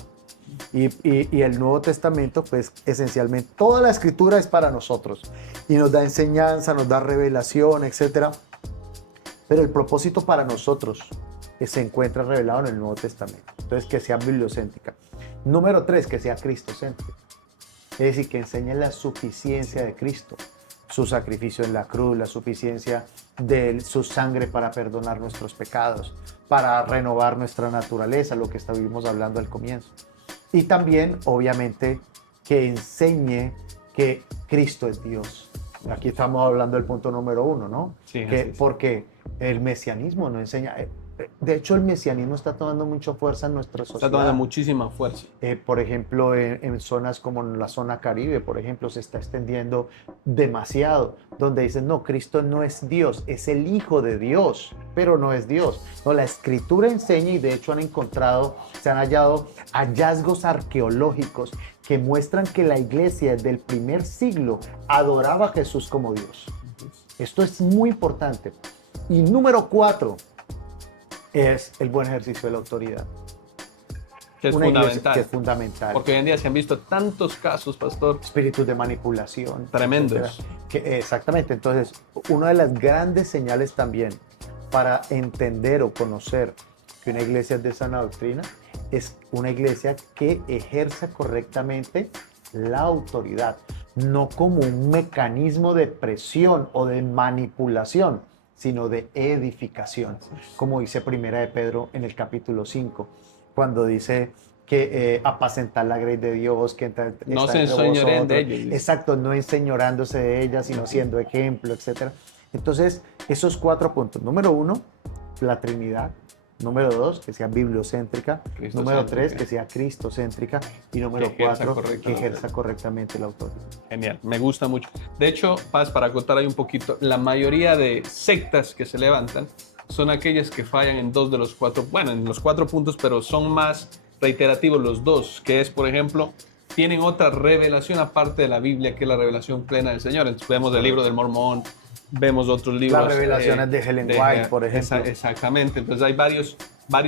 Y el Nuevo Testamento, pues esencialmente, toda la Escritura es para nosotros. Y nos da enseñanza, nos da revelación, etc. Pero el propósito para nosotros se encuentra revelado en el Nuevo Testamento. Entonces, que sea bibliocéntrica. Número 3, que sea cristocéntrica. Es decir, que enseñe la suficiencia de Cristo, su sacrificio en la cruz, la suficiencia de su sangre para perdonar nuestros pecados, para renovar nuestra naturaleza, lo que estábamos hablando al comienzo. Y también, obviamente, que enseñe que Cristo es Dios. Aquí estamos hablando del punto número 1, ¿no? Sí, porque el mesianismo no enseña. De hecho, el mesianismo está tomando mucha fuerza en nuestra sociedad. Está tomando muchísima fuerza. Por ejemplo, en zonas como en la zona Caribe, por ejemplo, se está extendiendo demasiado, donde dicen, no, Cristo no es Dios, es el Hijo de Dios, pero no es Dios. No, la Escritura enseña, y de hecho se han hallado hallazgos arqueológicos que muestran que la iglesia del primer siglo adoraba a Jesús como Dios. Esto es muy importante. Y número 4 es el buen ejercicio de la autoridad. Que es Una iglesia fundamental. que es fundamental. Porque hoy en día se han visto tantos casos, pastor. Espíritus de manipulación. Tremendos. Exactamente. Entonces, una de las grandes señales también para entender o conocer que una iglesia es de sana doctrina es una iglesia que ejerza correctamente la autoridad, no como un mecanismo de presión o de manipulación, sino de edificación, como dice Primera de Pedro en el capítulo 5, cuando dice que apacentar la grey de Dios, que no se enseñoreen de ellos. Exacto, no enseñorándose de ella, sino siendo ejemplo, etc. Entonces, esos 4 puntos. Número 1, la Trinidad. Número 2, que sea bibliocéntrica. Número 3, que sea cristocéntrica. Y número 4, que ejerza correctamente la autoridad. Genial, me gusta mucho. De hecho, Paz, para acotar ahí un poquito, la mayoría de sectas que se levantan son aquellas que fallan en 2 de los 4, bueno, en los 4 puntos, pero son más reiterativos los 2, que es, por ejemplo, tienen otra revelación aparte de la Biblia, que es la revelación plena del Señor. Entonces vemos el libro del Mormón, vemos otros libros. Las revelaciones de Ellen White, por ejemplo. Exactamente. Entonces hay varios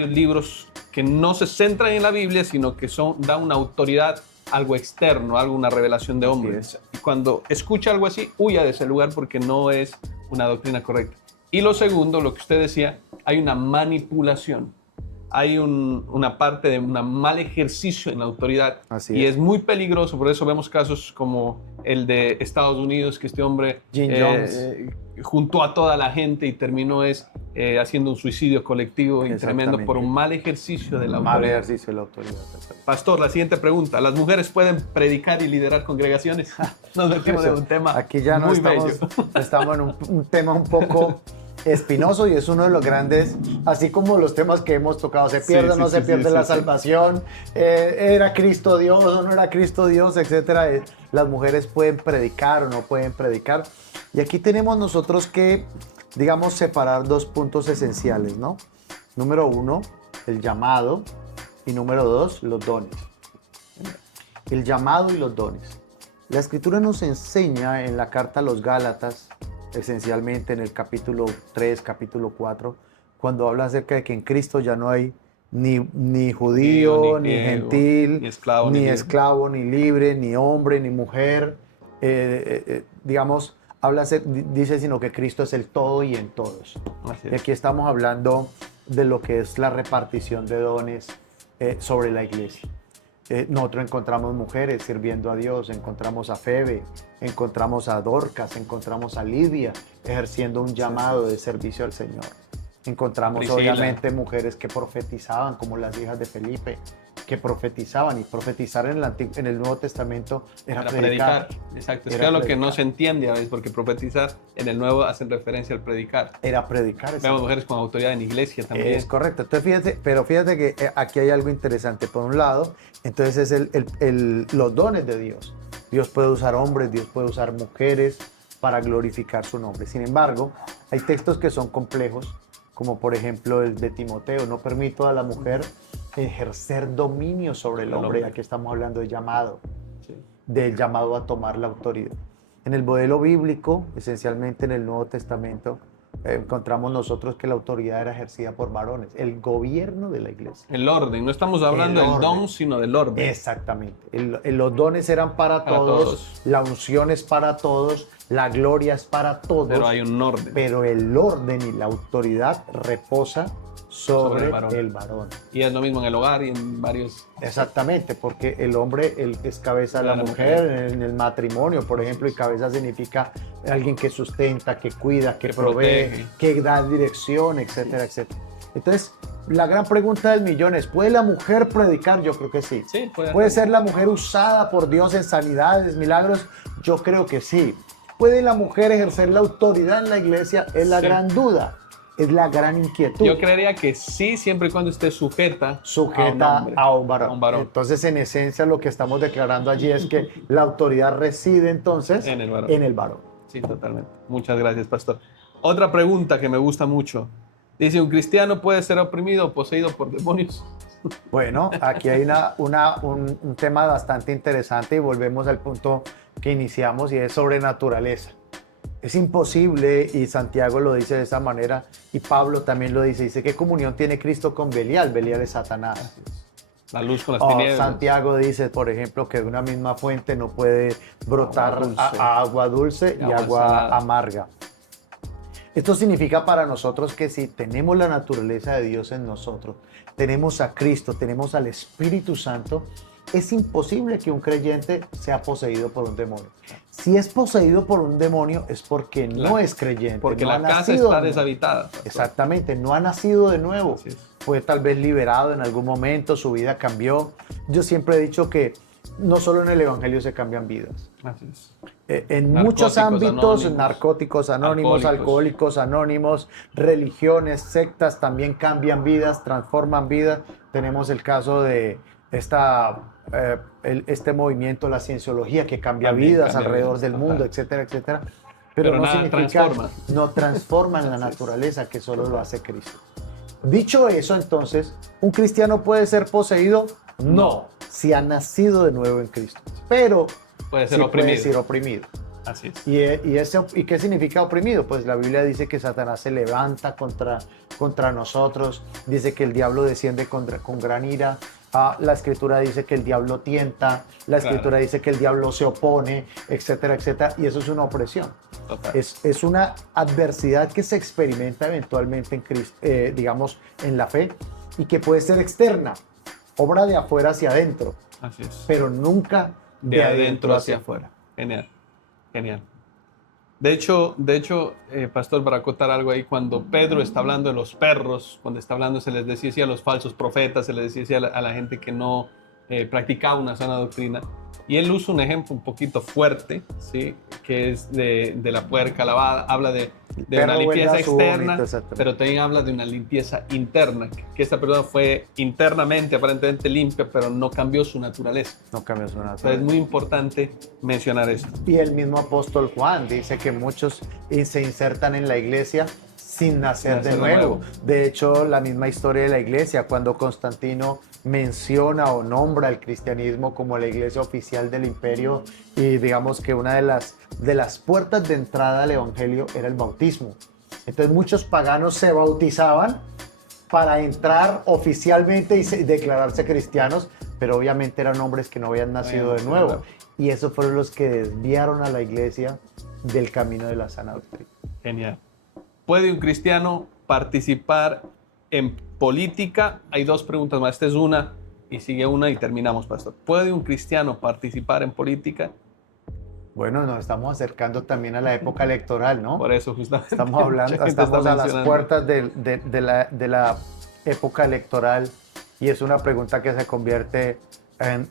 libros que no se centran en la Biblia, sino que dan una autoridad, algo externo, una revelación de hombres. Y cuando escucha algo así, huya de ese lugar porque no es una doctrina correcta. Y lo segundo, lo que usted decía, hay una manipulación. Hay una parte de un mal ejercicio en la autoridad. Y es muy peligroso. Por eso vemos casos como el de Estados Unidos, que este hombre Jim Jones juntó a toda la gente y terminó haciendo un suicidio colectivo y tremendo por un mal ejercicio de la autoridad. Mal ejercicio de la autoridad. Pastor, la siguiente pregunta. ¿Las mujeres pueden predicar y liderar congregaciones? Nos metimos en un tema aquí ya no muy estamos en un tema un poco espinoso, y es uno de los grandes, así como los temas que hemos tocado, se pierde o no se pierde la salvación, era Cristo Dios o no era Cristo Dios, etcétera. Las mujeres pueden predicar o no pueden predicar, y aquí tenemos nosotros que, digamos, separar 2 puntos esenciales, ¿no? Número 1, el llamado, y número 2, los dones. El llamado y los dones. La Escritura nos enseña en la carta a los Gálatas, esencialmente en el capítulo 3, capítulo 4, cuando habla acerca de que en Cristo ya no hay ni judío, ni griego, gentil, ni esclavo, ni libre, ni hombre, ni mujer. Digamos, dice, sino que Cristo es el todo y en todos. Y aquí estamos hablando de lo que es la repartición de dones sobre la iglesia. Nosotros encontramos mujeres sirviendo a Dios, encontramos a Febe, encontramos a Dorcas, encontramos a Lidia ejerciendo un llamado de servicio al Señor. Encontramos Priscila, obviamente mujeres que profetizaban como las hijas de Felipe, que profetizaban, y profetizar en el Nuevo Testamento era predicar. Exacto, es que lo que no se entiende a veces, porque profetizar en el Nuevo hacen referencia al predicar. Era predicar. Vemos mujeres con autoridad en iglesia también. Es correcto. Entonces fíjate que aquí hay algo interesante. Por un lado, entonces es los dones de Dios. Dios puede usar hombres, Dios puede usar mujeres para glorificar su nombre. Sin embargo, hay textos que son complejos, como por ejemplo el de Timoteo: no permito a la mujer ejercer dominio sobre el hombre. Aquí estamos hablando de llamado, del llamado a tomar la autoridad. En el modelo bíblico, esencialmente en el Nuevo Testamento, encontramos nosotros que la autoridad era ejercida por varones, el gobierno de la iglesia. El orden, no estamos hablando del don, sino del orden. Exactamente. Los dones eran para todos, la unción es para todos, la gloria es para todos. Pero hay un orden. Pero el orden y la autoridad reposa sobre el varón. Y es lo mismo en el hogar y en varios... Exactamente, porque el hombre es cabeza de la mujer en el matrimonio, por ejemplo, y cabeza significa alguien que sustenta, que cuida, que provee, protege, que da dirección, etcétera, etcétera. Entonces, la gran pregunta del millón es: ¿puede la mujer predicar? Yo creo que sí. Sí, ¿Puede ser la mujer usada por Dios en sanidades, milagros? Yo creo que sí. ¿Puede la mujer ejercer la autoridad en la iglesia? Es la gran duda. Es la gran inquietud. Yo creería que sí, siempre y cuando esté sujeta a un varón. Entonces, en esencia, lo que estamos declarando allí es que la autoridad reside entonces en el varón. Sí, totalmente. Muchas gracias, pastor. Otra pregunta que me gusta mucho. Dice: ¿un cristiano puede ser oprimido o poseído por demonios? Bueno, aquí hay un tema bastante interesante, y volvemos al punto que iniciamos, y es sobre naturaleza. Es imposible, y Santiago lo dice de esa manera, y Pablo también lo dice: ¿qué comunión tiene Cristo con Belial? Belial es Satanás. La luz con las tinieblas. Santiago dice, por ejemplo, que de una misma fuente no puede brotar agua dulce y agua amarga. Esto significa para nosotros que si tenemos la naturaleza de Dios en nosotros, tenemos a Cristo, tenemos al Espíritu Santo, es imposible que un creyente sea poseído por un demonio. Si es poseído por un demonio es porque no es creyente. Porque la casa está deshabitada. Exactamente, no ha nacido de nuevo. Fue tal vez liberado en algún momento, su vida cambió. Yo siempre he dicho que no solo en el Evangelio se cambian vidas. Así es. En muchos ámbitos, narcóticos anónimos, alcohólicos anónimos, religiones, sectas también cambian vidas, transforman vidas. Tenemos el caso de este movimiento, la cienciología, que cambia vidas alrededor del mundo, etcétera, etcétera. Pero no significa, no transforman la naturaleza, que solo lo hace Cristo. Dicho eso, entonces, ¿un cristiano puede ser poseído? No, si ha nacido de nuevo en Cristo. Pero puede ser oprimido. Así es. ¿Y qué significa oprimido? Pues la Biblia dice que Satanás se levanta contra nosotros, dice que el diablo desciende con gran ira. La Escritura dice que el diablo tienta, la Escritura dice que el diablo se opone, etcétera, etcétera, y eso es una opresión. Es una adversidad que se experimenta eventualmente en Cristo, digamos, en la fe, y que puede ser externa, obra de afuera hacia adentro. Así es. Pero nunca de adentro hacia afuera. Genial, genial. De hecho, pastor, para acotar algo ahí, cuando Pedro está hablando de los perros, cuando está hablando, se les decía a los falsos profetas, se les decía a la gente que no practicaba una sana doctrina. Y él usa un ejemplo un poquito fuerte, ¿sí? Que es de la puerca lavada. Habla de una limpieza externa, pero también habla de una limpieza interna. Que esta persona fue internamente aparentemente limpia, pero no cambió su naturaleza. Entonces es muy importante mencionar esto. Y el mismo apóstol Juan dice que muchos se insertan en la iglesia sin nacer de nuevo. De hecho, la misma historia de la iglesia, cuando Constantino menciona o nombra el cristianismo como la iglesia oficial del imperio, y digamos que una de las puertas de entrada al evangelio era el bautismo. Entonces muchos paganos se bautizaban para entrar oficialmente y declararse cristianos, pero obviamente eran hombres que no habían nacido de nuevo. Y esos fueron los que desviaron a la iglesia del camino de la sana doctrina. Genial. ¿Puede un cristiano participar en política? Hay dos preguntas más. Esta es una y sigue una y terminamos, pastor. ¿Puede un cristiano participar en política? Bueno, nos estamos acercando también a la época electoral, ¿no? Por eso justamente. Estamos a las puertas de la época electoral. Y es una pregunta que se convierte en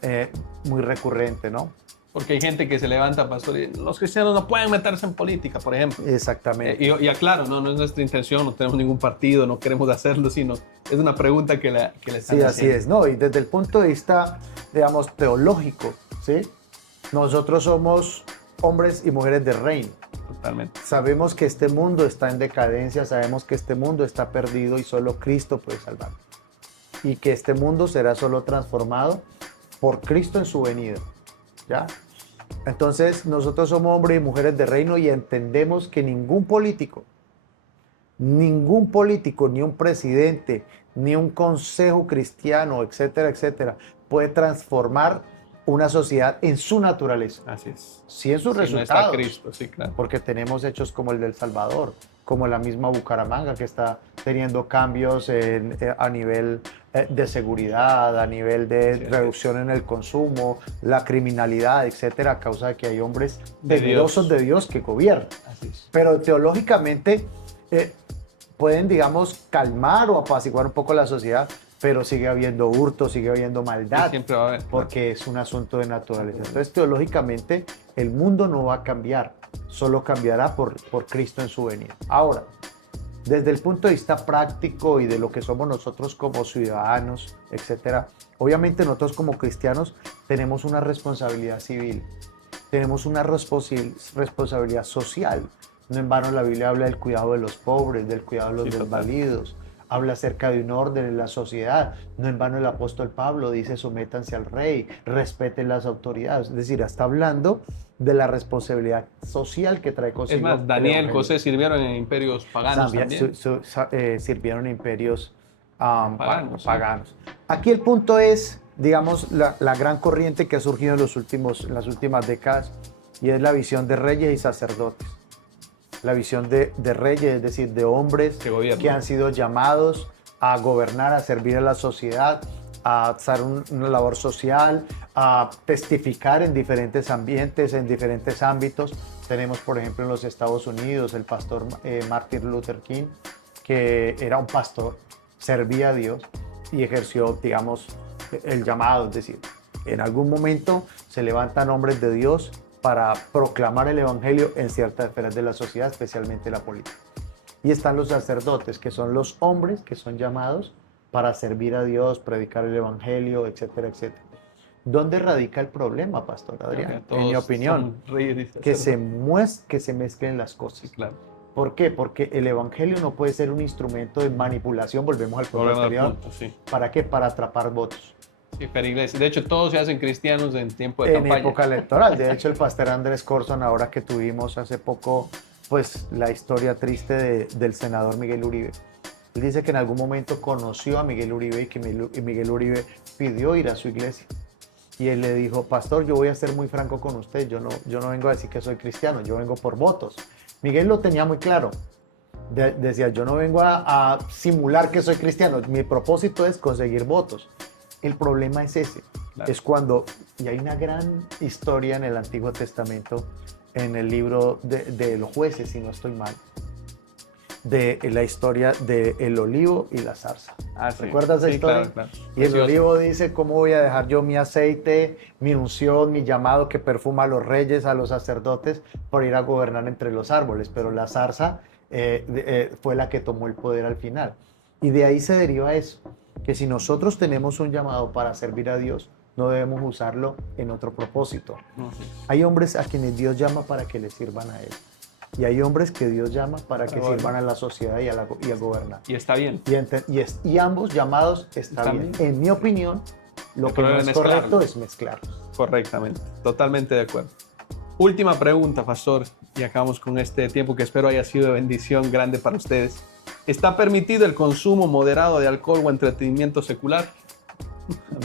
muy recurrente, ¿no? Porque hay gente que se levanta, pastor, y los cristianos no pueden meterse en política, por ejemplo. Exactamente. Y aclaro, no es nuestra intención, no tenemos ningún partido, no queremos hacerlo, sino es una pregunta que le están haciendo. Sí, así es, ¿no? Y desde el punto de vista, digamos, teológico, ¿sí? Nosotros somos hombres y mujeres de reino. Totalmente. Sabemos que este mundo está en decadencia, sabemos que este mundo está perdido y solo Cristo puede salvarlo. Y que este mundo será solo transformado por Cristo en su venida, ¿ya? Entonces, nosotros somos hombres y mujeres de reino y entendemos que ningún político, ni un presidente, ni un consejo cristiano, etcétera, etcétera, puede transformar una sociedad en su naturaleza. Así es. Sí, en sus resultados. No está Cristo, sí, claro. Porque tenemos hechos como el del Salvador, como la misma Bucaramanga, que está teniendo cambios a nivel de seguridad, a nivel de reducción en el consumo, la criminalidad, etcétera, a causa de que hay hombres temerosos de Dios que gobiernan. Así es. Pero teológicamente pueden, digamos, calmar o apaciguar un poco la sociedad, pero sigue habiendo hurto, sigue habiendo maldad, siempre va a haber, porque es un asunto de naturaleza. Entonces, teológicamente, el mundo no va a cambiar, solo cambiará por Cristo en su venida. Ahora, desde el punto de vista práctico y de lo que somos nosotros como ciudadanos, etcétera, obviamente nosotros como cristianos tenemos una responsabilidad civil, tenemos una responsabilidad social. No en vano la Biblia habla del cuidado de los pobres, del cuidado de los desvalidos, habla acerca de un orden en la sociedad. No en vano el apóstol Pablo dice: sométanse al rey, respeten las autoridades. Es decir, está hablando de la responsabilidad social que trae consigo. Es más, Daniel, José sirvieron en imperios paganos también. Sirvieron en imperios paganos. Aquí el punto es, digamos, la gran corriente que ha surgido en las últimas décadas, y es la visión de reyes y sacerdotes. La visión de reyes, es decir, de hombres que han sido llamados a gobernar, a servir a la sociedad, a hacer una labor social, a testificar en diferentes ambientes, en diferentes ámbitos. Tenemos, por ejemplo, en los Estados Unidos el pastor Martin Luther King, que era un pastor, servía a Dios y ejerció, digamos, el llamado. Es decir, en algún momento se levantan hombres de Dios para proclamar el evangelio en ciertas esferas de la sociedad, especialmente la política. Y están los sacerdotes, que son los hombres que son llamados para servir a Dios, predicar el evangelio, etcétera, etcétera. ¿Dónde radica el problema, Pastor Adrián? En mi opinión, que se mezclen las cosas. Sí, claro. ¿Por qué? Porque el evangelio no puede ser un instrumento de manipulación, volvemos al punto anterior. ¿Para qué? Para atrapar votos. Sí, periglesia. De hecho, todos se hacen cristianos en tiempo de campaña. En época electoral. De hecho, el pastor Andrés Corson, ahora que tuvimos hace poco, pues la historia triste del senador Miguel Uribe. Él dice que en algún momento conoció a Miguel Uribe y que Miguel Uribe pidió ir a su iglesia. Y él le dijo: pastor, yo voy a ser muy franco con usted, yo no vengo a decir que soy cristiano, yo vengo por votos. Miguel lo tenía muy claro. Decía: yo no vengo a simular que soy cristiano, mi propósito es conseguir votos. El problema es ese, claro. Es cuando, y hay una gran historia en el Antiguo Testamento, en el libro de los jueces, si no estoy mal, de la historia del olivo y la zarza. ¿Recuerdas esa historia? Claro. Y el olivo dice: ¿cómo voy a dejar yo mi aceite, mi unción, mi llamado que perfuma a los reyes, a los sacerdotes, por ir a gobernar entre los árboles? Pero la zarza fue la que tomó el poder al final. Y de ahí se deriva eso, que si nosotros tenemos un llamado para servir a Dios, no debemos usarlo en otro propósito. Hay hombres a quienes Dios llama para que le sirvan a Él. Y hay hombres que Dios llama para que sirvan a la sociedad y a gobernar. Y está bien. Y ambos llamados está bien. En mi opinión, lo que no es correcto es mezclarlos. Correctamente. Totalmente de acuerdo. Última pregunta, pastor, y acabamos con este tiempo que espero haya sido de bendición grande para ustedes. ¿Está permitido el consumo moderado de alcohol o entretenimiento secular?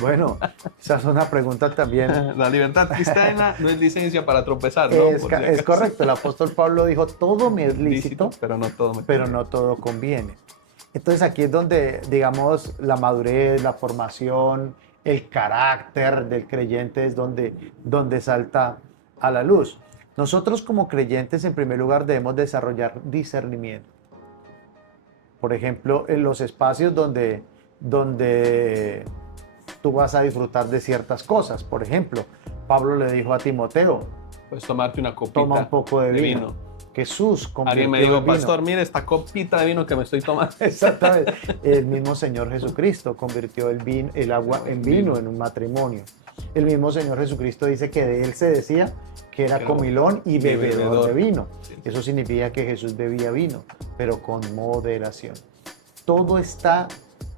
Bueno, esa es una pregunta también. La libertad cristiana no es licencia para tropezar, ¿no? Es correcto. El apóstol Pablo dijo: todo me es lícito, pero no todo conviene. Entonces aquí es donde, digamos, la madurez, la formación, el carácter del creyente es donde salta a la luz. Nosotros como creyentes, en primer lugar, debemos desarrollar discernimiento. Por ejemplo, en los espacios donde donde tú vas a disfrutar de ciertas cosas. Por ejemplo, Pablo le dijo a Timoteo, Puedes tomarte una copita toma un poco de vino. Jesús convirtió Alguien me el dijo, vino. pastor, mire esta copita de vino que me estoy tomando. Exactamente. El mismo Señor Jesucristo convirtió el agua en vino en un matrimonio. El mismo Señor Jesucristo dice que de él se decía que era comilón y bebedor de vino. Sí. Eso significa que Jesús bebía vino, pero con moderación. Todo está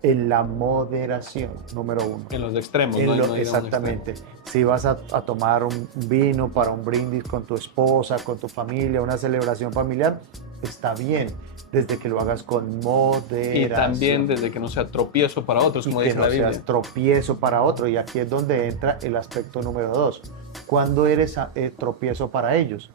en la moderación, número uno. En los extremos, ¿no? No Exactamente. Si vas a tomar un vino para un brindis con tu esposa, con tu familia, una celebración familiar, está bien, desde que lo hagas con moderación. Y también desde que no sea tropiezo para otros, como dice la Biblia. Que no seas tropiezo para otro. Y aquí es donde entra el aspecto número 2. ¿Cuándo eres tropiezo para ellos?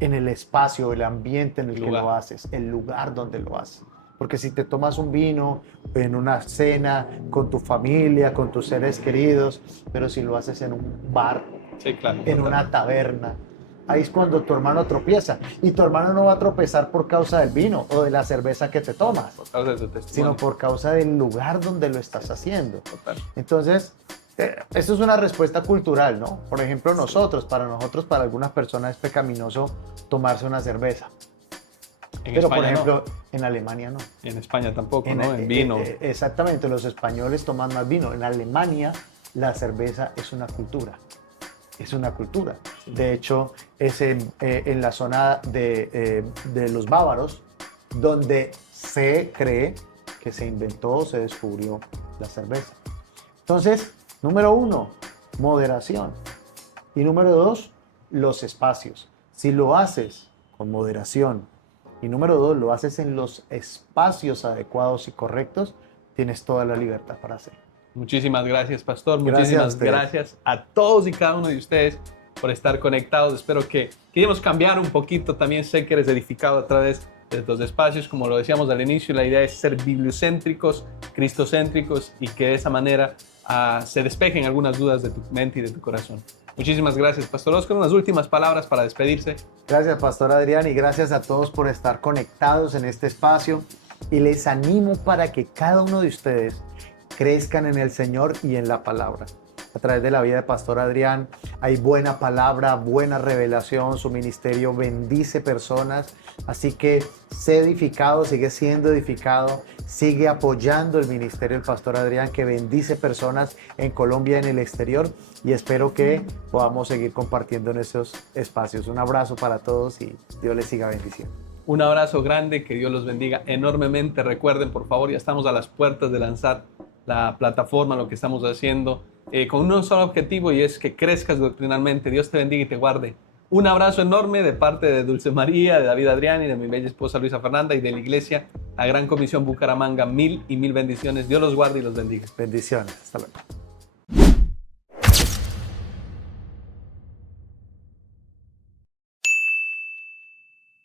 En el espacio, el ambiente en el que lo haces, el lugar donde lo haces. Porque si te tomas un vino en una cena con tu familia, con tus seres queridos, pero si lo haces en un bar, sí, claro, en una taberna, ahí es cuando tu hermano tropieza. Y tu hermano no va a tropezar por causa del vino o de la cerveza que te tomas, por causa de tu testimonio, sino por causa del lugar donde lo estás haciendo. Total. Entonces, esto es una respuesta cultural, ¿no? Por ejemplo, para nosotros, para algunas personas es pecaminoso tomarse una cerveza. Pero, España, por ejemplo, no. En Alemania no. En España tampoco, ¿no? En vino. Exactamente, los españoles toman más vino. En Alemania la cerveza es una cultura. Es una cultura. De hecho, es en la zona de los bávaros donde se cree que se inventó, se descubrió la cerveza. Entonces, número 1, moderación. Y número 2, los espacios. Si lo haces con moderación, y número 2, lo haces en los espacios adecuados y correctos, tienes toda la libertad para hacerlo. Muchísimas gracias, pastor. Gracias Muchísimas gracias a todos y cada uno de ustedes por estar conectados. Espero que queremos cambiar un poquito. También sé que eres edificado a través de estos espacios. Como lo decíamos al inicio, la idea es ser bibliocéntricos, cristocéntricos y que de esa manera se despejen algunas dudas de tu mente y de tu corazón. Muchísimas gracias, Pastor Oscar. Unas últimas palabras para despedirse. Gracias, Pastor Adrián, y gracias a todos por estar conectados en este espacio. Y les animo para que cada uno de ustedes crezcan en el Señor y en la palabra. A través de la vida de Pastor Adrián hay buena palabra, buena revelación. Su ministerio bendice personas. Así que sé edificado, sigue siendo edificado. Sigue apoyando el ministerio del Pastor Adrián, que bendice personas en Colombia y en el exterior. Y espero que podamos seguir compartiendo en esos espacios. Un abrazo para todos y Dios les siga bendiciendo. Un abrazo grande, que Dios los bendiga enormemente. Recuerden, por favor, ya estamos a las puertas de lanzar la plataforma, lo que estamos haciendo, con un solo objetivo, y es que crezcas doctrinalmente. Dios te bendiga y te guarde. Un abrazo enorme de parte de Dulce María, de David Adrián y de mi bella esposa Luisa Fernanda y de la iglesia La Gran Comisión Bucaramanga. 1000 y 1000 bendiciones. Dios los guarde y los bendiga. Bendiciones. Hasta luego.